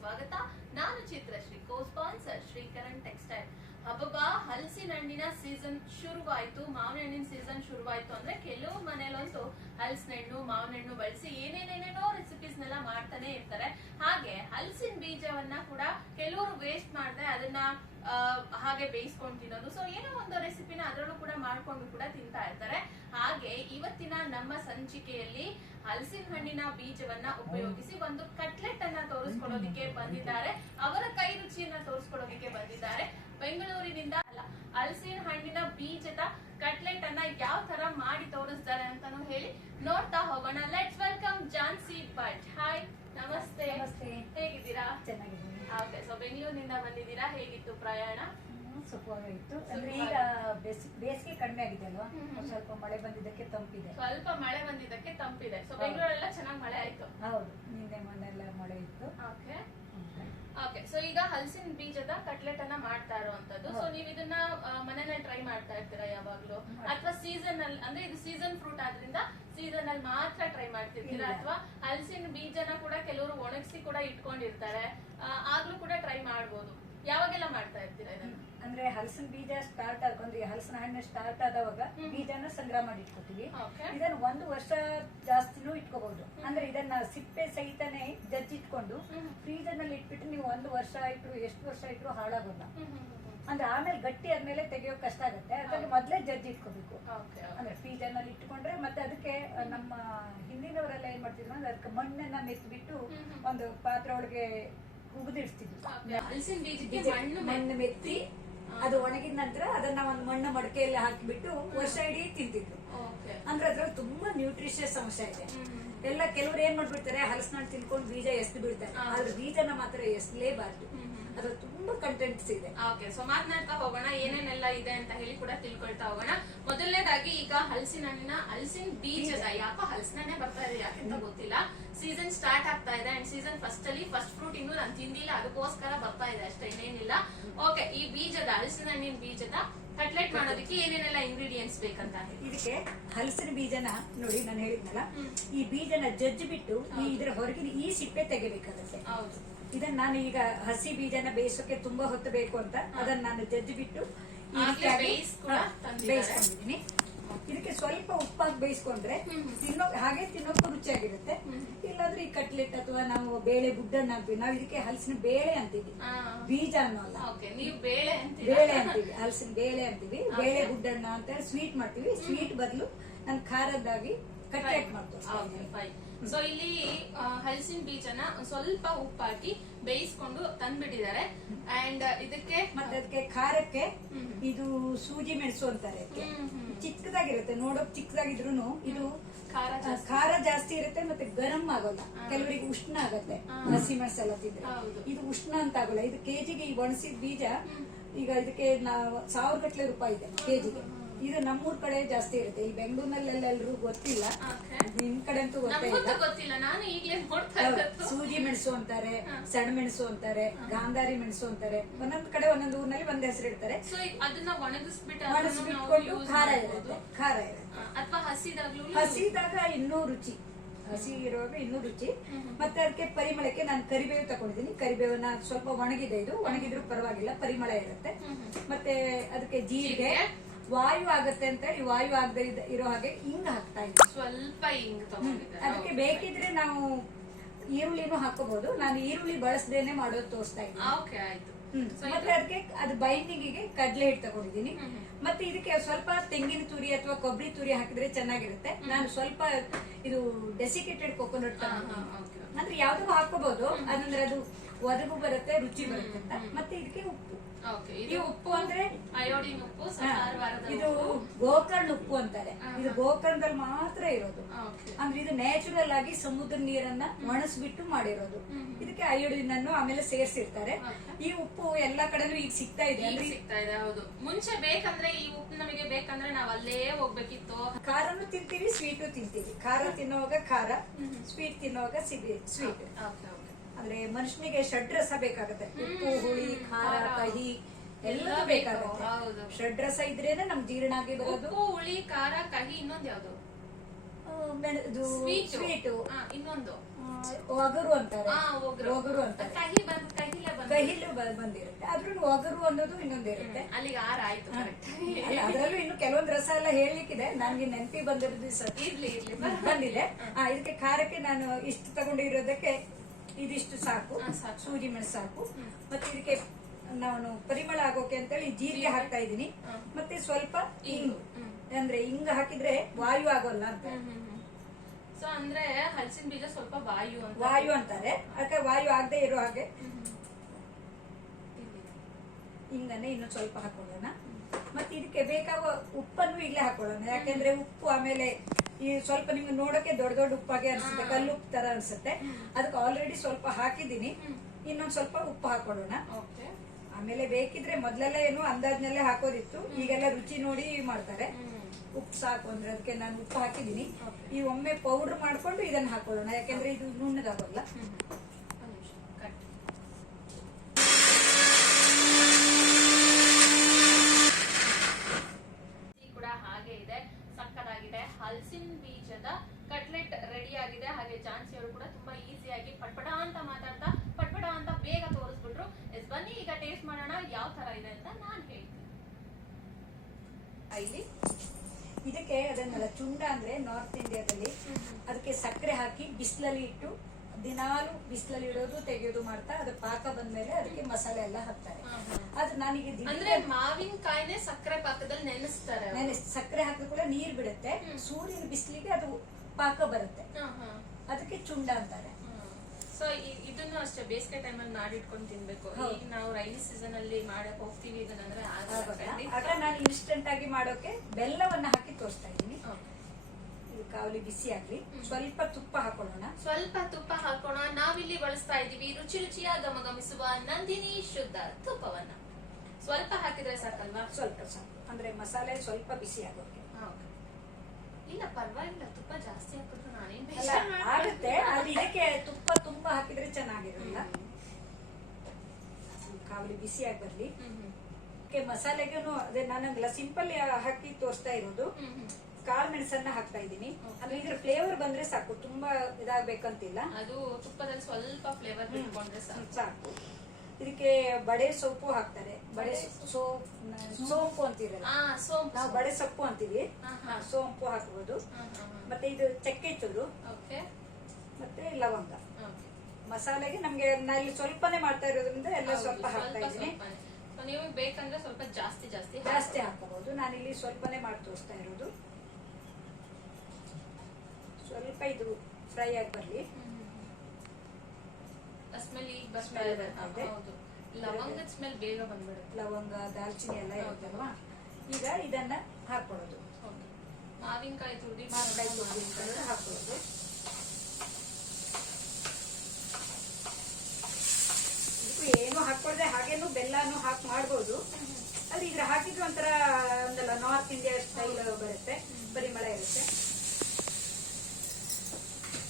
ಸ್ವಾಗತ. ನಾನು Chitrashri co sponsor Srikaran textile ಹಬ್ಬಬ್ಬಾ ಹಲಸಿನ ಹಣ್ಣಿನ ಸೀಸನ್ ಶುರುವಾಯ್ತು. ಮಾವಿನ ಹಣ್ಣಿನ ಸೀಸನ್ ಶುರುವಾಯ್ತು ಅಂದ್ರೆ ಕೆಲವು ಮನೇಲಂತೂ ಹಲಸಿನ ಹಣ್ಣು ಮಾವಿನ ಹಣ್ಣು ಬಳಸಿ ಏನೇನೇನೇನೋ ರೆಸಿಪೀಸ್ ನೆಲ್ಲ ಮಾಡ್ತಾನೆ ಇರ್ತಾರೆ. ಹಾಗೆ ಹಲಸಿನ ಬೀಜವನ್ನ ಕೂಡ ಕೆಲವರು ವೇಸ್ಟ್ ಮಾಡದೆ ಅದನ್ನ ಹಾಗೆ ಬೇಯಿಸ್ಕೊಂಡು ತಿನ್ನೋದು. ಸೊ ಏನೋ ಒಂದು ರೆಸಿಪಿನ ಅದರಲ್ಲೂ ಕೂಡ ಮಾಡ್ಕೊಂಡು ಕೂಡ ತಿಂತಾ ಇರ್ತಾರೆ. ಹಾಗೆ ಇವತ್ತಿನ ನಮ್ಮ ಸಂಚಿಕೆಯಲ್ಲಿ ಹಲಸಿನ ಹಣ್ಣಿನ ಬೀಜವನ್ನ ಉಪಯೋಗಿಸಿ ಒಂದು ಕಟ್ಲೆಟ್ ಅನ್ನ ತೋರಿಸ್ಕೊಡೋದಿಕ್ಕೆ ಬಂದಿದ್ದಾರೆ. ಅವರ ಕೈ ರುಚಿಯನ್ನ ತೋರಿಸ್ಕೊಡೋದಿಕ್ಕೆ ಬಂದಿದ್ದಾರೆ. ಬೆಂಗಳೂರಿನಿಂದ ಅಲ್ಲ ಹಲಸಿನ ಹಣ್ಣಿನ ಬೀಜದ ಕಟ್ಲೆಟ್ ಅನ್ನ ಯಾವ ತರ ಮಾಡಿ ತೋರಿಸ್ತಾರೆ ಅಂತಾನು ಹೇಳಿ ನೋಡ್ತಾ ಹೋಗೋಣ. Let's welcome Jhansi Bhat hi ನಮಸ್ತೆ. ನಮಸ್ತೆ. ಹೇಗಿದ್ದೀರಾ? ಚೆನ್ನಾಗಿದ್ದೀನಿ. ಓಕೆ ಸೊ ಬೆಂಗಳೂರಿನಿಂದ ಬಂದಿದ್ದೀರಾ? ಹೇಗಿತ್ತು ಪ್ರಯಾಣ? ಹ್ಮ್, ಇತ್ತು. ಅಂದ್ರೆ ಈಗ ಬೇಸ್- ಬೇಸಿಗೆ ಕಡಿಮೆ ಆಗಿದೆ ಅಲ್ವಾ? ಸ್ವಲ್ಪ ಮಳೆ ಬಂದಿದ್ದಕ್ಕೆ ತಂಪಿದೆ. ಸ್ವಲ್ಪ ಮಳೆ ಬಂದಿದ್ದಕ್ಕೆ ತಂಪಿದೆ. ಸೊ ಬೆಂಗಳೂರೆಲ್ಲ ಚೆನ್ನಾಗಿ ಮಳೆ ಆಯ್ತು. ಹೌದು. ನಿನ್ನೆ ಮೊನ್ನೆಲ್ಲ ಮಳೆ ಇತ್ತು. ಓಕೆ. ಓಕೆ. ಸೊ ಈಗ ಹಲಸಿನ ಬೀಜದ ಕಟ್ಲೆಟ್ ಅನ್ನ ಮಾಡ್ತಾ ಇರುವಂತದ್ದು ಸೊ. ನೀವು ಇದನ್ನ ಆ, ಮನೆಯಲ್ಲಿ ಟ್ರೈ ಮಾಡ್ತಾ ಇರ್ತೀರಾ ಯಾವಾಗ್ಲೂ? ಅಥವಾ ಸೀಸನ್ ಅಲ್ಲಿ ಅಂದ್ರೆ ಇದು ಸೀಸನ್ ಫ್ರೂಟ್ ಆದ್ರಿಂದ ಸೀಸನ್ ಅಲ್ಲಿ ಮಾತ್ರ ಟ್ರೈ ಮಾಡ್ತಿರ್ತೀರಾ. ಅಥವಾ ಹಲಸಿನ ಬೀಜನ ಕೂಡ ಕೆಲವರು ಒಣಗಿಸಿ ಕೂಡ ಇಟ್ಕೊಂಡಿರ್ತಾರೆ. ಆಗ್ಲೂ ಕೂಡ ಟ್ರೈ ಮಾಡ್ಬೋದು. ಯಾವಾಗೆಲ್ಲ ಮಾಡ್ತಾ ಇರ್ತೀರಾ ಅಂದ್ರೆ ಹಲಸಿನ ಬೀಜ ಸ್ಟಾರ್ಟ್ ಅಂದ್ರೆ ಹಲಸಿನ ಹಣ್ಣು ಸ್ಟಾರ್ಟ್ ಆದವಾಗ ಬೀಜನ ಸಂಗ್ರಹ ಮಾಡಿ ಇಟ್ಕೋತೀವಿ. ಇದನ್ನ ಒಂದು ವರ್ಷ ಜಾಸ್ತಿನೂ ಇಟ್ಕೋಬಹುದು ಅಂದ್ರೆ ಇದನ್ನ ಸಿಪ್ಪೆ ಸಹಿತನೇ ಜಜ್ಜಿಟ್ಕೊಂಡು ಫ್ರೀಜರ್ನಲ್ಲಿ ಇಟ್ಬಿಟ್ಟು ನೀವು ಒಂದು ವರ್ಷ ಇಟ್ರು ಎಷ್ಟು ವರ್ಷ ಇಟ್ರು ಹಾಳಾಗೋಲ್ಲ. ಅಂದ್ರೆ ಆಮೇಲೆ ಗಟ್ಟಿ ಆದ್ಮೇಲೆ ತೆಗಿಯೋಕ್ ಕಷ್ಟ ಆಗುತ್ತೆ. ಅದಕ್ಕೆ ಮೊದ್ಲೇ ಜಜ್ಜಿ ಇಟ್ಕೋಬೇಕು. ಅಂದ್ರೆ ಫ್ರೀಜರ್ನಲ್ಲಿ ಇಟ್ಕೊಂಡ್ರೆ ಮತ್ತೆ ಅದಕ್ಕೆ ನಮ್ಮ ಹಿಂದಿನವರೆಲ್ಲ ಏನ್ ಮಾಡ್ತಿದ್ರು ಅಂದ್ರೆ ಅದಕ್ಕೆ ಮಣ್ಣನ್ನ ಮೆತ್ಬಿಟ್ಟು ಒಂದು ಪಾತ್ರೆ ಒಳಗೆ ಹುಗಿದಿಡ್ತಿದ್ರು ಹಲಸಿನ ಬೀಜಕ್ಕೆ ಬೀಜ- ಮಣ್ಣು ಮಣ್ಣು ಮೆತ್ತಿ. ಅದು ಒಣಗಿದ ನಂತರ ಅದನ್ನ ಒಂದು ಮಣ್ಣು ಮಡಕೆಯಲ್ಲಿ ಹಾಕಿಬಿಟ್ಟು ವರ್ಷ ಇಡೀ ತಿಂತಿದ್ರು ಅಂದ್ರೆ ಅದ್ರಲ್ಲಿ ತುಂಬಾ ನ್ಯೂಟ್ರಿಷಿಯಸ್ ಅಂಶ ಇದೆ. ಎಲ್ಲ ಕೆಲವರು ಏನ್ ಮಾಡ್ಬಿಡ್ತಾರೆ ಹಲಸಿನ ತಿನ್ಕೊಂಡು ಬೀಜ ಎಸ್ದು ಬಿಡ್ತಾರೆ. ಅದ್ರ ಆದ್ರೆ ಬೀಜನ ಮಾತ್ರ ಎಸ್ಲೇಬಾರ್ದು. ಅದ್ರ ತುಂಬಾ ಕಂಟೆಂಟ್ಸ್ ಇದೆ. ಓಕೆ ಸೊ ಮಾತನಾಡ್ತಾ ಹೋಗೋಣ ಏನೇನೆಲ್ಲ ಇದೆ ಅಂತ ಹೇಳಿ ಕೂಡ ತಿಳ್ಕೊಳ್ತಾ ಹೋಗೋಣ. ಮೊದಲನೇದಾಗಿ ಈಗ ಹಲಸಿನ ಹಣ್ಣಿನ ಹಲಸಿನ ಬೀಜದ ಯಾಕೋ ಹಲಸಿನೇ ಬರ್ತಾ ಇದೆ ಯಾಕೆಂತ ಗೊತ್ತಿಲ್ಲ. ಸೀಸನ್ ಸ್ಟಾರ್ಟ್ ಆಗ್ತಾ ಇದೆ ಅಂಡ್ ಸೀಸನ್ ಫಸ್ಟ್ ಅಲ್ಲಿ ಫಸ್ಟ್ ಫ್ರೂಟ್ ಇನ್ನು ನಾನು ತಿಂದಿಲ್ಲ ಅದಕ್ಕೋಸ್ಕರ ಬರ್ತಾ ಇದೆ ಅಷ್ಟೇ ಇನ್ನೇನಿಲ್ಲ. ಓಕೆ ಈ ಬೀಜದ ಹಲಸಿನ ಹಣ್ಣಿನ ಬೀಜದ ಕಟ್ಲೆಟ್ ಮಾಡೋದಕ್ಕೆ ಏನೇನೆಲ್ಲ ಇಂಗ್ರೀಡಿಯೆಂಟ್ಸ್ ಬೇಕಂತ ಇದಕ್ಕೆ ಹಲಸಿನ ಬೀಜನ ನೋಡಿ ನಾನು ಹೇಳಿದ್ನಲ್ಲ ಈ ಬೀಜನ ಜಜ್ಜಿ ಬಿಟ್ಟು ಈ ಇದರ ಹೊರಗಿನ ಈ ಸಿಪ್ಪೆ ತೆಗಿಬೇಕಾಗತ್ತೆ ಹೌದು. ಇದನ್ನ ನಾನು ಈಗ ಹಸಿ ಬೀಜನ ಬೇಯಿಸೋಕೆ ತುಂಬಾ ಹೊತ್ತು ಬೇಕು ಅಂತ ಅದನ್ನ ನಾನು ಜಜ್ಜಿ ಬಿಟ್ಟು ಈ ಆಗ್ಲೇ ರೀತಿಯಾಗಿ ಬೇಯಿಸ್ ಕೂಡ ಹಾ, ತಂದಿದ್ದಾರೆ. ಬೇಯಿಸ್ಕೊಂಡಿದೀನಿ ಇದಕ್ಕೆ ಸ್ವಲ್ಪ ಉಪ್ಪಾಗಿ ಬೇಯಿಸ್ಕೊಂಡ್ರೆ. ತಿನ್ನೋ ಹಾಗೆ ತಿನ್ನೋಕ್ಕೂ ರುಚಿಯಾಗಿರುತ್ತೆ. ಇಲ್ಲಾಂದ್ರೆ ಈ ಕಟ್ಲೆಟ್ ಅಥವಾ ನಾವು ಬೇಳೆ ಗುಡ್ಡನ್ನ ಅಂತೀವಿ ನಾವು ಇದಕ್ಕೆ ಹಲಸಿನ ಬೇಳೆ ಅಂತೀವಿ. ಬೀಜ ಅನ್ನೋಲ್ಲ. ಓಕೆ ನೀವು ಬೇಳೆ ಅಂತೀವಿ. ಹಲಸಿನ ಬೇಳೆ ಅಂತೀವಿ. ಬೇಳೆ ಬುಡ್ಡನ್ನ ಅಂತ ಸ್ವೀಟ್ ಮಾಡ್ತೀವಿ. ಸ್ವೀಟ್ ಬದಲು ನಾನು ಖಾರದ್ದಾಗಿ ಕಟ್ಲೆಟ್ ಮಾಡ್ತೀನಿ ಸೊ ಇಲ್ಲಿ ಹಲಸಿನ ಬೀಜನ ಸ್ವಲ್ಪ ಉಪ್ಪಾಕಿ ಬೇಯಿಸ್ಕೊಂಡು ತಂದ್ಬಿಟ್ಟಿದ್ದಾರೆ. ಅಂಡ್ ಇದಕ್ಕೆ ಮತ್ತೆ ಅದಕ್ಕೆ ಖಾರಕ್ಕೆ ಇದು ಸೂಜಿ ಮೆಣಸು ಅಂತಾರೆ. ಚಿಕ್ಕದಾಗಿರುತ್ತೆ. ನೋಡೋಕ್ ಚಿಕ್ಕದಾಗಿದ್ರು ಇದು ಖಾರ ಜಾಸ್ತಿ. ಖಾರ ಜಾಸ್ತಿ ಇರುತ್ತೆ ಮತ್ತೆ ಗರಂ ಆಗೋಲ್ಲ. ಕೆಲವರಿಗೆ ಉಷ್ಣ ಆಗತ್ತೆ. ಹಸಿ ಮೆಣಸೆಲ್ಲ ತಿಂದ್ರೆ. ಇದು ಉಷ್ಣ ಅಂತ ಆಗೋಲ್ಲ. ಇದು ಕೆಜಿಗೆ ಈ ಒಣಸಿದ ಬೀಜ ಈಗ ಇದಕ್ಕೆ ಸಾವಿರ ಗಟ್ಟಲೆ ರೂಪಾಯಿ ಇದೆ ಕೆಜಿಗೆ. ಇದು ನಮ್ಮೂರ್ ಕಡೆ ಜಾಸ್ತಿ ಇರುತ್ತೆ. ಈ ಬೆಂಗಳೂರಿನಲ್ಲೆಲ್ಲ ಎಲ್ರಿಗೂ ಗೊತ್ತಿಲ್ಲ. ನಿಮ್ ಕಡೆ ಅಂತೂ ಗೊತ್ತಿಲ್ಲ. ನಾನು ಈಗ್ಲೇ ನೋಡ್ತಾ ಸೂಜಿ ಮೆಣಸು ಅಂತಾರೆ ಸಣ್ಣ ಮೆಣಸು ಅಂತಾರೆ ಗಾಂಧಾರಿ ಮೆಣಸು ಅಂತಾರೆ. ಒಂದೊಂದ್ ಕಡೆ ಒಂದೊಂದ್ ಊರಿನಲ್ಲಿ ಒಂದ್ ಹೆಸರು ಇಡ್ತಾರೆ ಅದನ್ನ ಒಣಗಿಸ್ಬಿಟ್ಟು ಖಾರ ಇರುತ್ತೆ. ಖಾರ ಇರುತ್ತೆ. ಅಥವಾ ಹಸಿದಾಗ್ಲೂ ಹಸಿದಾಗ ಇನ್ನೂ ರುಚಿ. ಹಸಿ ಇರುವಾಗ ಇನ್ನೂ ರುಚಿ. ಮತ್ತೆ ಅದಕ್ಕೆ ಪರಿಮಳಕ್ಕೆ ನಾನು ಕರಿಬೇವು ತಗೊಂಡಿದ್ದೀನಿ. ಕರಿಬೇವನ್ನ ಸ್ವಲ್ಪ ಒಣಗಿದೆ ಇದು. ಒಣಗಿದ್ರು ಪರವಾಗಿಲ್ಲ. ಪರಿಮಳ ಇರುತ್ತೆ. ಮತ್ತೆ ಅದಕ್ಕೆ ಜೀರಿಗೆ. ವಾಯು ಆಗತ್ತೆ ಅಂತ ಹೇಳಿ ವಾಯು ಆಗದೆ ಇರೋ ಹಾಗೆ ಹಿಂಗ್ ಹಾಕ್ತಾ ಇದ್ದೀನಿ ಸ್ವಲ್ಪ ಹಿಂಗ್ ತಗೊಂಡಿದ್ದಾರೆ ಅದಕ್ಕೆ ಬೇಕಿದ್ರೆ ನಾವು ಈರುಳ್ಳಿನೂ ಹಾಕೋಬಹುದು ನಾನು ಈರುಳ್ಳಿ ಬಳಸದೇನೆ ಮಾಡೋದು ತೋರಿಸ್ತಾ ಇದ್ದೀನಿ. ಓಕೆ ಆಯ್ತು. ಮತ್ತೆ ಅದಕ್ಕೆ ಅದು ಬೈಂಡಿಂಗಿಗೆ ಕಡಲೆ ಹಿಟ್ಟು ತಗೊಂಡಿದ್ದೀನಿ. ಮತ್ತೆ ಇದಕ್ಕೆ ಸ್ವಲ್ಪ ತೆಂಗಿನ ತುರಿ ಅಥವಾ ಕೊಬ್ಬರಿ ತುರಿ ಹಾಕಿದ್ರೆ ಚೆನ್ನಾಗಿರುತ್ತೆ. ನಾನು ಸ್ವಲ್ಪ ಇದು ಡೆಸಿಕೇಟೆಡ್ ಕೋಕೋನಟ್ ಅಂದ್ರೆ ಯಾವ್ದು ಹಾಕೋಬಹುದು ಅದಂದ್ರೆ ಅದು ಒದಗು ಬರುತ್ತೆ ರುಚಿ ಬರುತ್ತೆ ಅಂತ. ಮತ್ತೆ ಇದಕ್ಕೆ ಉಪ್ಪು. ಈ ಉಪ್ಪು ಅಂದ್ರೆ ಅಯೋಡಿನ್ ಉಪ್ಪು ಹಾ, ಇದು ಗೋಕರ್ಣ ಉಪ್ಪು ಅಂತಾರೆ. ಇದು ಗೋಕರ್ಣದಲ್ಲಿ ಮಾತ್ರ ಇರೋದು. ಅಂದ್ರೆ ಇದು ನ್ಯಾಚುರಲ್ ಆಗಿ ಸಮುದ್ರ ನೀರನ್ನ ಒಣಸ್ಬಿಟ್ಟು ಮಾಡಿರೋದು. ಇದಕ್ಕೆ ಅಯೋಡಿನ್ ಅನ್ನು ಆಮೇಲೆ ಸೇರ್ಸಿರ್ತಾರೆ. ಈ ಉಪ್ಪು ಎಲ್ಲಾ ಕಡೆನೂ ಈಗ ಸಿಗ್ತಾ ಇದೆ ಅಂದ್ರೆ ಸಿಗ್ತಾ ಇದೆ ಹೌದು. ಮುಂಚೆ ಬೇಕಂದ್ರೆ ಈ ಉಪ್ಪು ನಮಗೆ ಬೇಕಂದ್ರೆ ನಾವ್ ಅಲ್ಲೇ ಹೋಗ್ಬೇಕಿತ್ತು. ಖಾರನು ತಿಂತೀವಿ ಸ್ವೀಟು ತಿಂತೀವಿ. ಖಾರ ತಿನ್ನುವಾಗ ಖಾರ ಸ್ವೀಟ್ ತಿನ್ನುವಾಗ ಸಿಬಿ ಸ್ವೀಟ್. ಅಂದ್ರೆ ಮನುಷ್ಯನಿಗೆ ಷಡ್ರಸ ಬೇಕಾಗುತ್ತೆ. ಉಪ್ಪು ಹುಳಿ ಖಾರ. ಕಹಿ ಎಲ್ಲ ಬೇಕಾಗುತ್ತೆ. ಹೌದು. ಷಡ್ರಸ ಇದ್ರೇನೆ ನಮ್ ಜೀರ್ಣ ಆಗಿ ಬರೋದು. ಉಪ್ಪು ಹುಳಿ ಖಾರ ಕಹಿ ಇನ್ನೊಂದ್ ಯಾವ್ದು? ಸ್ವೀಟ್. ಸ್ವೀಟು. ಇನ್ನೊಂದು. ಒಗರು ಅಂತಾರೆ. ಆ, ಒಗ್ರು. ಒಗರು ಅಂತಾರೆ. ಕಹಿ ಬಂದ್ರೆ ಬಂದಿರುತ್ತೆ. ಆದ್ರೂ ಒಗರು ಅನ್ನೋದು ಇನ್ನೊಂದಿರುತ್ತೆ. ಅಲ್ಲಿಗೆ ಆರ್ ಆಯ್ತು ಕರೆಕ್ಟ್ ಅಲ್ಲ, ಅದ್ರಲ್ಲೂ ಇನ್ನು ಕೆಲವೊಂದು ರಸ ಎಲ್ಲ ಹೇಳ್ಲಿಕ್ಕಿದೆ. ನನ್ಗೆ ನೆನಪಿ ಬಂದಿರೋದು ಸ- ಇರ್ಲಿ ಇರ್ಲಿ. ಬಂದಿದೆ. ಆ, ಇದಕ್ಕೆ ಖಾರಕ್ಕೆ ನಾನು ಇಷ್ಟು ತಗೊಂಡಿರೋದಕ್ಕೆ ಇದಿಷ್ಟು ಸಾಕು. ಹಾ, ಸಾಕು. ಸೂಜಿ ಮೆಣಸು ಸಾಕು. ಮತ್ತೆ ಇದಕ್ಕೆ ನಾನು ಪರಿಮಳ ಆಗೋಕೆ ಅಂತೇಳಿ ಜೀರಿಗೆ ಹಾಕ್ತಾ ಇದ್ದೀನಿ. ಮತ್ತೆ ಸ್ವಲ್ಪ ಇಂಗು. ಅಂದ್ರೆ ಇಂಗು ಹಾಕಿದ್ರೆ ವಾಯು ಆಗೋಲ್ಲ ಅಂತ. ಸೊ ಅಂದ್ರೆ ಹಲಸಿನ ಬೀಜ ಸ್ವಲ್ಪ ವಾಯು ವಾಯು ಅಂತಾರೆ. ಅದಕ್ಕೆ ವಾಯು ಆಗದೆ ಇರೋ ಹಾಗೆ. ಹಿಂಗನ್ನೇ ಇನ್ನು ಸ್ವಲ್ಪ ಹಾಕೊಳ್ಳೋಣ. ಮತ್ತೆ ಇದಕ್ಕೆ ಬೇಕಾಗುವ ಉಪ್ಪನ್ನು ಇಲ್ಲೇ ಹಾಕೊಳ್ಳೋಣ. ಯಾಕೆಂದ್ರೆ ಉಪ್ಪು ಆಮೇಲೆ ಈ ಸ್ವಲ್ಪ ನಿಮ್ಗೆ ನೋಡೋಕೆ ದೊಡ್ಡ ದೊಡ್ಡ ಉಪ್ಪಾಗೆ ಅನ್ಸುತ್ತೆ ಕಲ್ಲು ಉಪ್ಪು ತರ ಅನ್ಸುತ್ತೆ. ಅದಕ್ಕೆ ಆಲ್ರೆಡಿ ಸ್ವಲ್ಪ ಹಾಕಿದ್ದೀನಿ. ಇನ್ನೊಂದ್ ಸ್ವಲ್ಪ ಉಪ್ಪು ಹಾಕೊಳ್ಳೋಣ. ಓಕೆ. ಆಮೇಲೆ ಬೇಕಿದ್ರೆ ಮೊದ್ಲೆಲ್ಲ ಏನು ಅಂದಾಜ್ನಲ್ಲೇ ಹಾಕೋದಿತ್ತು. ಈಗೆಲ್ಲ ರುಚಿ ನೋಡಿ ಮಾಡ್ತಾರೆ. ಉಪ್ಪು ಸಾಕು ಅಂದ್ರೆ ಅದಕ್ಕೆ ನಾನು ಉಪ್ಪು ಹಾಕಿದೀನಿ ಈ ಒಮ್ಮೆ ಪೌಡರ್ ಮಾಡ್ಕೊಂಡು ಇದನ್ನ ಹಾಕೊಳ್ಳೋಣ. ಯಾಕೆಂದ್ರೆ ಇದು ನುಣ್ಣದಾಗಲ್ಲ ಕೂಡ ಹಾಗೆ ಇದೆ. ಸಕ್ಕತ್ತಾಗಿದೆ. ಹಲಸಿನ ಬೀಜದ ಕಟ್ಲೆಟ್ ರೆಡಿ ಆಗಿದೆ. ಹಾಗೆ ಜಾನ್ಸಿ ಅವರು ಕೂಡ ತುಂಬಾ ಈಸಿಯಾಗಿ ಪಟ್ಪಟ ಅಂತ ಮಾತಾಡ್ತಾ ಪಟ್ಪಟ ಅಂತ ಬೇಗ ತೋರಿಸ್ಬಿಟ್ರು. ಎಸ್ ಬನ್ನಿ ಈಗ ಟೇಸ್ಟ್ ಮಾಡೋಣ ಯಾವ ತರ ಇದೆ ಅಂತ ನಾನ್ ಹೇಳ್ತೀನಿ. ಇಲ್ಲಿ ಇದಕ್ಕೆ ಅದನ್ನೆಲ್ಲ ಚುಂಡ ಅಂದ್ರೆ ನಾರ್ತ್ ಇಂಡಿಯಾದಲ್ಲಿ ಅದಕ್ಕೆ ಸಕ್ಕರೆ ಹಾಕಿ ಬಿಸಿಲಲ್ಲಿ ಇಟ್ಟು ದಿನಾಲು ಬಿಸಿಲಲ್ಲಿ ಇಡೋದು ತೆಗೆಯೋದು ಮಾಡ್ತಾ ಅದು ಪಾಕ ಬಂದ್ಮೇಲೆ ಅದಕ್ಕೆ ಮಸಾಲೆ ಎಲ್ಲ ಹಾಕ್ತಾರೆ. ಅದು ನಾನೀಗ ಅಂದ್ರೆ ಮಾವಿನಕಾಯಿನೇ ಸಕ್ಕರೆ ಪಾಕದಲ್ಲಿ ನೆನೆಸ್ತಾರೆ ನೆನೆಸ್ ಸಕ್ಕರೆ ಹಾಕಿದ ಕೂಡ ನೀರ್ ಬಿಡುತ್ತೆ. ಸೂರ್ಯನ ಬಿಸಿಲಿಗೆ ಅದು ಪಾಕ ಬರುತ್ತೆ. ಅದಕ್ಕೆ ಚುಂಡ ಅಂತಾರೆ. ಸೊ ಇದನ್ನು ಅಷ್ಟೇ ಬೇಸಿಗೆ ಟೈಮಲ್ಲಿ ಮಾಡಿಟ್ಕೊಂಡು ತಿನ್ಬೇಕು. ಈಗ ನಾವು ರೈನಿ ಸೀಸನ್ ಅಲ್ಲಿ ಮಾಡಕ್ ಹೋಗ್ತೀವಿ ಇದನ್ನಂದ್ರೆ. ಆಗ ನಾನು ಇನ್ಸ್ಟೆಂಟ್ ಆಗಿ ಮಾಡೋಕೆ ಬೆಲ್ಲವನ್ನ ಹಾಕಿ ತೋರಿಸ್ತಾ ಇದ್ದೀನಿ. ಇದು ಕಾವಲಿ ಬಿಸಿ ಆಗ್ಲಿ. ಸ್ವಲ್ಪ ತುಪ್ಪ ಹಾಕೊಳ್ಳೋಣ. ಸ್ವಲ್ಪ ತುಪ್ಪ ಹಾಕೋಣ. ನಾವಿಲ್ಲಿ ಬಳಸ್ತಾ ಇದೀವಿ ರುಚಿ ರುಚಿಯ ಗಮಗಮಿಸುವ ನಂದಿನಿ ಶುದ್ಧ ತುಪ್ಪವನ್ನ. ಸ್ವಲ್ಪ ಹಾಕಿದ್ರೆ ಸಾಕಲ್ವಾ? ಸ್ವಲ್ಪ ಸಾಕು. ಅಂದ್ರೆ ಮಸಾಲೆ ಸ್ವಲ್ಪ ಬಿಸಿ ಆಗೋಕೆ. ಇಲ್ಲ ಪರವಾಗಿಲ್ಲ. ತುಪ್ಪ ಜಾಸ್ತಿ ಹಾಕಿದ್ರು ನಾನೇನ್ ಅಲ್ಲ ಬೇಜಾರ್ ಮಾಡ್ಕೊಳಲ್ಲ. ಆಗುತ್ತೆ ಅದು ಇದಕ್ಕೆ ತುಪ್ಪ ಹಾಕಿದ್ರೆ ಚೆನ್ನಾಗಿರಲ್ಲ. ಕಾವಲಿ ಬಿಸಿ ಆಗಿ ಬರ್ಲಿ. ಅದಕ್ಕೆ ಮಸಾಲೆಗೂ ಅದೇ ನಾನು ಸಿಂಪಲ್ ಹಾಕಿ ತೋರಿಸ್ತಾ ಇರೋದು. ಕಾಳು ಮೆಣಸನ್ನ ಹಾಕ್ತಾ ಇದ್ದೀನಿ. ಅಂದ್ರೆ ಇದ್ರ ಫ್ಲೇವರ್ ಬಂದ್ರೆ ಸಾಕು ತುಂಬಾ ಇದಾಗ್ಬೇಕಂತಿಲ್ಲ. ಅದು ತುಪ್ಪದಲ್ಲಿ ಸ್ವಲ್ಪ ಫ್ಲೇವರ್ ಬಿಟ್ಕೊಂಡ್ರೆ ಸಾಕು. ಇದಕ್ಕೆ ಬಡೆ ಸೊಪ್ಪು ಹಾಕ್ತಾರೆ. ಬಡೆ ಸೋಪ್ ಸೋಂಪು ಅಂತಿರಲ್ಲ. ನಾವು ಬಡೆ ಸೊಪ್ಪು ಅಂತೀವಿ. ಸೋಂಪು ಹಾಕ್ಬೋದು. ಮತ್ತೆ ಇದು ಚಕ್ಕೆ ಚೂರು. ಮತ್ತೆ ಲವಂಗ. ಮಸಾಲೆಗೆ ನಮ್ಗೆ ನಾ ಇಲ್ಲಿ ಸ್ವಲ್ಪನೇ ಮಾಡ್ತಾ ಇರೋದ್ರಿಂದ ಎಲ್ಲ ಸ್ವಲ್ಪ ಹಾಕ್ತಾ ಇದ್ದೀನಿ. ನೀವು ಬೇಕಂದ್ರೆ ಸ್ವಲ್ಪ ಜಾಸ್ತಿ ಜಾಸ್ತಿ ಜಾಸ್ತಿ ಹಾಕಬಹುದು ನಾನಿಲ್ಲಿ ಸ್ವಲ್ಪನೇ ಮಾಡಿ ತೋರಿಸ್ತಾ ಇರೋದು. ಸ್ವಲ್ಪ ಇದು ಫ್ರೈ ಆಗಿ ಬರ್ಲಿ. ಸ್ಮೆಲ್ ಈಗ ಬರ್ತಾ ಇದೆ. ಲವಂಗದ ಸ್ಮೆಲ್ ಬೇಗ ಬಂದ್ಬಿಡುತ್ತೆ. ಲವಂಗ ದಾಲ್ಚಿನ್ನಿ ಎಲ್ಲ ಇರುತ್ತಲ್ವಾ? ಈಗ ಇದನ್ನ ಹಾಕೊಳ್ಳೋದು. ಮಾವಿನಕಾಯಿ ತುರಿ ಮಾವಿನಕಾಯಿ ತುರಿದು ಹಾಕೊಳ್ಳೋದು ಇದಕ್ಕೂ ಹಾಕೊಳ್ಳದೆ ಹಾಗೇನು ಬೆಲ್ಲನು ಹಾಕಿ ಮಾಡ್ಬೋದು. ಅಲ್ಲಿ ಇದ್ರ ಹಾಕಿದ್ರು ಒಂಥರ ಒಂದಲ್ಲ ನಾರ್ತ್ ಇಂಡಿಯಾ ಸ್ಟೈಲ್ ಬರುತ್ತೆ ಪರಿಮಳ ಇರುತ್ತೆ.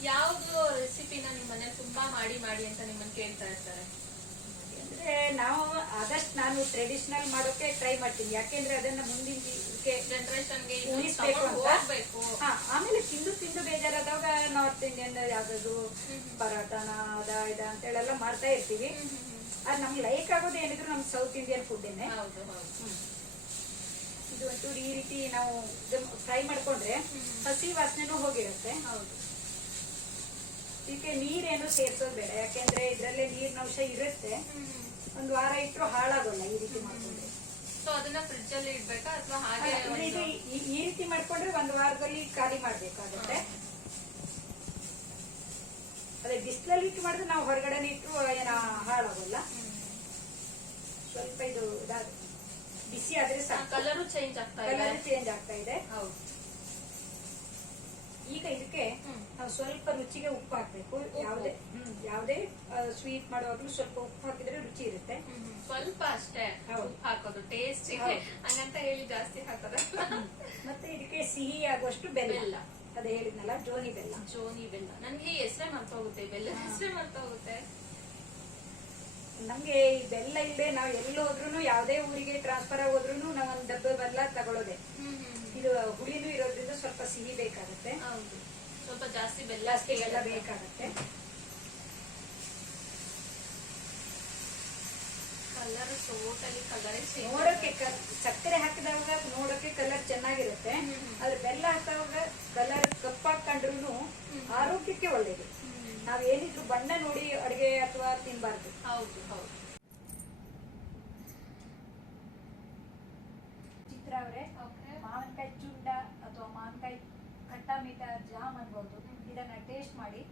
ಯಾವ್ದು ರೆಸಿಪಿನ ನಿಮ್ಮ ಮನೇಲಿ ತುಂಬಾ ಮಾಡಿ ಮಾಡಿ ಅಂತ ನಿಮ್ಮನ್ನ ಕೇಳ್ತಾ ಇರ್ತಾರೆ? ಅಂದ್ರೆ ನಾವು ಆದಷ್ಟು ನಾನು ಟ್ರೆಡಿಷನಲ್ ಮಾಡೋಕೆ ಟ್ರೈ ಮಾಡ್ತೀನಿ. ಯಾಕೆಂದ್ರೆ ಅದನ್ನ ಮುಂದಿನ ಇದಕ್ಕೆ ಜನರೇಷನ್ಗೆ ಉಳಿಸ್ಬೇಕು ಅಂತ. ಆಮೇಲೆ ತಿಂದು ತಿಂದು ಬೇಜಾರಾದಾಗ ನಾರ್ತ್ ಇಂಡಿಯನ್ ಯಾವ್ದು ಪರಾಟನ ಅದ ಇದ ಅಂತ ಹೇಳಲ್ಲ ಮಾಡ್ತಾ ಇರ್ತೀವಿ. ಅದು ನಮ್ಗೆ ಲೈಕ್ ಆಗೋದು ಏನಿದ್ರು ನಮ್ ಸೌತ್ ಇಂಡಿಯನ್ ಫುಡ್ಡೇನೆ ಹೌದು ಹೌದು. ಇದು ಒಂಚೂರು ಈ ರೀತಿ ನಾವು ಫ್ರೈ ಮಾಡ್ಕೊಂಡ್ರೆ ಹಸಿ ವಾಸನೆನೂ ಹೋಗಿರುತ್ತೆ. ಹೌದು. ಇದಕ್ಕೆ ನೀರೇನು ಸೇರ್ಸೋದು ಬೇಡ. ಯಾಕೆಂದ್ರೆ ಇದ್ರಲ್ಲೇ ನೀರಿನ ಅಂಶ ಇರುತ್ತೆ ಒಂದು ವಾರ ಇಟ್ಟರು ಹಾಳಾಗೋಲ್ಲ ಈ ರೀತಿ ಮಾಡ್ಕೊಂಡ್ರೆ. ಸೊ ಅದನ್ನ ಫ್ರಿಡ್ಜ್ ಅಲ್ಲಿ ಇಡ್ಬೇಕಾ? ಅಥವಾ ಹಾಗೆ ಈ ರೀತಿ ಮಾಡ್ಕೊಂಡ್ರೆ ಒಂದು ವಾರದಲ್ಲಿ ಖಾಲಿ ಮಾಡ್ಬೇಕಾಗುತ್ತೆ. ಅದೇ ಬಿಸಿಲಲ್ಲಿ ಇಟ್ಟು ಮಾಡಿದ್ರೆ ನಾವು ಹೊರಗಡೆ ಇಟ್ಟು ಏನ ಹಾಳಾಗಲ್ಲ. ಸ್ವಲ್ಪ ಇದು ಬಿಸಿ ಆದ್ರೆ ಕಲರ್ ಚೇಂಜ್ ಆಗ್ತಾ ಇದೆ. ಕಲರ್ ಚೇಂಜ್ ಆಗ್ತಾ ಇದೆ. ಹೌದು. ಈಗ ಇದಕ್ಕೆ. ನಾವು ಸ್ವಲ್ಪ ರುಚಿಗೆ ಉಪ್ಪು ಹಾಕ್ಬೇಕು. ಯಾವುದೇ ಹ್ಮ್ ಯಾವುದೇ ಸ್ವೀಟ್ ಮಾಡುವಾಗ್ಲೂ ಸ್ವಲ್ಪ ಉಪ್ಪು ಹಾಕಿದ್ರೆ ರುಚಿ ಇರುತ್ತೆ. ಸ್ವಲ್ಪ ಅಷ್ಟೇ. ಉಪ್ಪು ಹಾಕೋದು. ಟೇಸ್ಟ್. ಹಂಗಂತ ಹೇಳಿ ಜಾಸ್ತಿ ಹಾಕೋದು ಮತ್ತೆ ಇದಕ್ಕೆ ಸಿಹಿ ಆಗುವಷ್ಟು ಬೆಲ್ಲ. ಅದೇ ಹೇಳಿದ್ನಲ್ಲ ಜೋನಿ ಬೆಲ್ಲ. ಜೋನಿ ಬೆಲ್ಲ. ನನ್ಗೆ ಹೆಸರೇ ಮರ್ತೋಗುತ್ತೆ ಬೆಲ್ಲ ಹೆಸರೇ ಮರ್ತೋಗುತ್ತೆ. ನಮ್ಗೆ ಈ ಬೆಲ್ಲ ಇಲ್ಲದೆ ನಾವ್ ಎಲ್ಲಿ ಹೋದ್ರು ಯಾವುದೇ ಊರಿಗೆ ಟ್ರಾನ್ಸ್ಫರ್ ಆಗೋದ್ರು ನಾವ್ ಒಂದ್ ಡಬ್ಬ ಬೆಲ್ಲ ತಗೊಳ್ಳೋದೆ. ಇದು ಹುಳಿನೂ ಇರೋದ್ರಿಂದ ಸ್ವಲ್ಪ ಸಿಹಿ ಬೇಕಾಗುತ್ತೆ. ಸ್ವಲ್ಪ ಜಾಸ್ತಿ ಬೆಲ್ಲ ಬೆಲ್ಲ ಬೇಕಾಗುತ್ತೆ. ಕಲರ್ ಟೋಟಲಿ ಕಲರ್ ನೋಡಕ್ಕೆ ಸಕ್ಕರೆ ಹಾಕಿದಾಗ ನೋಡೋಕೆ ಕಲರ್ ಚೆನ್ನಾಗಿರುತ್ತೆ. ಆದ್ರೆ ಬೆಲ್ಲ ಹಾಕಿದಾಗ ಕಲರ್ ಕಪ್ಪಾಕೊಂಡ್ರು ಆರೋಗ್ಯಕ್ಕೆ ಒಳ್ಳೇದು. ನಾವ್ ಏನಿದ್ರು ಬಣ್ಣ ನೋಡಿ ಅಡುಗೆ ಅಥವಾ ತಿನ್ಬಾರ್ದು. ಹೌದು ಹೌದು. ಚಿತ್ರ ಅವರೇ ಮಾವಿನಕಾಯಿ ಚುಂಡ ಅಥವಾ ಮಾವಿನಕಾಯಿ ಖಟ್ಟ ಮೀಠ ಜಾಮ್ ಅನ್ಬಹುದು ಇದನ್ನ ಟೇಸ್ಟ್ ಮಾಡಿ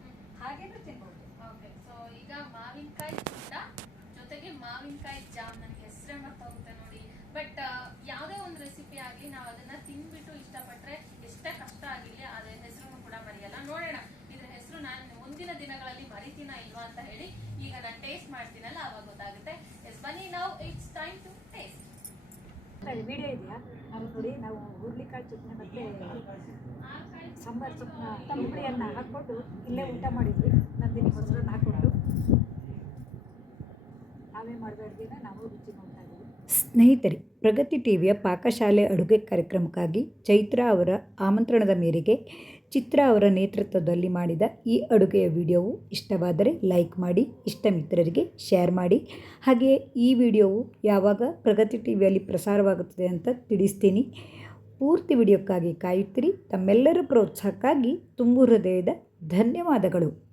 ಹಾಗೇನು ತಿನ್ಬಹುದು ಓಕೆ ಸೊ ಈಗ ಮಾವಿನಕಾಯಿ ಚುಂಡ ಜೊತೆಗೆ ಮಾವಿನಕಾಯಿ ಜಾಮ್ ನನ್ಗೆ ಹೆಸರೇ ಮರ್ತೋಗುತ್ತೆ ನೋಡಿ. ಬಟ್ ಯಾವುದೇ ಒಂದು ರೆಸಿಪಿ ಆಗಲಿ ನಾವು ಅದನ್ನ ತಿನ್ಬಿಟ್ಟು ಇಷ್ಟಪಟ್ರೆ ಎಷ್ಟೇ ಕಷ್ಟ ಆಗಿರ್ಲಿ ಅದ್ರ ಹೆಸರು ಕೂಡ ಮರೆಯಲ್ಲ. ನೋಡೋಣ. ಇದ್ರ ಹೆಸರು ನಾನು ಮುಂದಿನ ದಿನಗಳಲ್ಲಿ ಮರಿತೀನ ಇಲ್ವಾ ಅಂತ ಹೇಳಿ ಈಗ ನಾನು ಟೇಸ್ಟ್ ಮಾಡ್ತೀನಲ್ಲ ಅವಾಗ ಗೊತ್ತಾಗುತ್ತೆ. ಎಸ್ ಬನ್ನಿ ನಾವು it's time to taste video ಇದೆಯಾ? ನಾವು ನೋಡಿ ನಾವು ಹುರ್ಲಿಕಾಳು ಚಟ್ನಿ ಮತ್ತೆ ಸಾಂಬಾರ್ ತಂಬಳಿಯನ್ನ ಹಾಕ್ಕೊಂಡು ಇಲ್ಲೇ ಊಟ ಮಾಡಿದ್ವಿ. ನಂದಿನಿ ಮೊಸರನ್ನ ಹಾಕ್ಕೊಂಡು ನಾವೇ ಮಾಡಿದ ಅಡುಗೆನ ನಾವು ರುಚಿ ನೋಡ್ತಾ ಇದ್ದೀವಿ ಸ್ನೇಹಿತರೆ, ಪ್ರಗತಿ ಟಿವಿಯ ಪಾಕಶಾಲೆ ಅಡುಗೆ ಕಾರ್ಯಕ್ರಮಕ್ಕಾಗಿ ಚೈತ್ರ ಅವರ ಆಮಂತ್ರಣದ ಮೇರೆಗೆ ಚಿತ್ರ ಅವರ ನೇತೃತ್ವದಲ್ಲಿ ಮಾಡಿದ ಈ ಅಡುಗೆಯ ವಿಡಿಯೋವು ಇಷ್ಟವಾದರೆ ಲೈಕ್ ಮಾಡಿ ಇಷ್ಟ ಮಿತ್ರರಿಗೆ ಶೇರ್ ಮಾಡಿ. ಹಾಗೆಯೇ ಈ ವಿಡಿಯೋವು ಯಾವಾಗ ಪ್ರಗತಿ ಟಿವಿಯಲ್ಲಿ ಪ್ರಸಾರವಾಗುತ್ತದೆ ಅಂತ ತಿಳಿಸ್ತೀನಿ. ಪೂರ್ತಿ ವಿಡಿಯೋಕ್ಕಾಗಿ ಕಾಯುತ್ತಿರಿ. ತಮ್ಮೆಲ್ಲರ ಪ್ರೋತ್ಸಾಹಕ್ಕಾಗಿ ತುಂಬು ಹೃದಯದ ಧನ್ಯವಾದಗಳು.